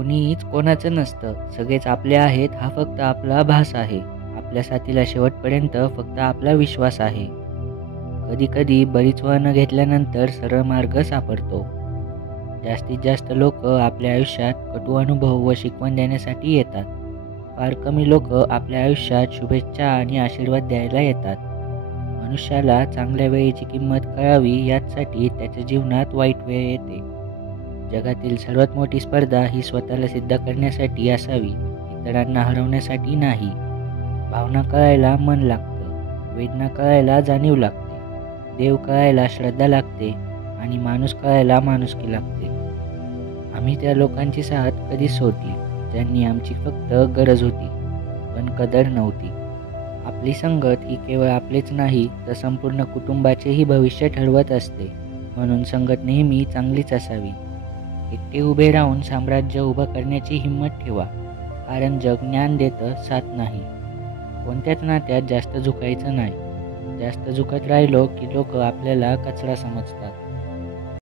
कोणीच कोणाचं नसतं. सगळेच आपले आहेत हा फक्त आपला भास आहे. आपल्या साथीला शेवटपर्यंत फक्त आपला विश्वास आहे. कधी-कधी बरीच वळणं घेतल्यानंतर सरळ मार्ग सापडतो. जास्तीत जास्त लोक आपल्या आयुष्यात कटू अनुभव व शिकवण देण्यासाठी येतात. फार कमी लोक आपल्या आयुष्यात शुभेच्छा आणि आशीर्वाद द्यायला येतात. मनुष्याला चांगल्या वेळेची किंमत कळावी यासाठी त्याच्या जीवनात वाईट वेळ येते. जगातील सर्वात मोठी स्पर्धा ही स्वतःला सिद्ध करण्यासाठी असावी, इतरांना हरवण्यासाठी नाही. भावना कळायला मन लागतं, वेदना कळायला जाणीव लागते, देव कळायला श्रद्धा लागते आणि माणूस कळायला माणुसकी लागते. आम्ही त्या लोकांची साथ कधी सोडली ज्यांनी आमची फक्त गरज होती पण कदर नव्हती. आपली संगत ही केवळ आपलेच नाही तर संपूर्ण कुटुंबाचेही भविष्य ठरवत असते. म्हणून संगत नेहमी चांगलीच असावी. एकटे उभे राहून साम्राज्य उभं करण्याची हिंमत ठेवा, कारण जग ज्ञान देतं, साथ नाही. कोणत्याच नात्यात जास्त झुकायचं नाही. जास्त झुकत राहिलो की लोक आपल्याला कचरा समजतात.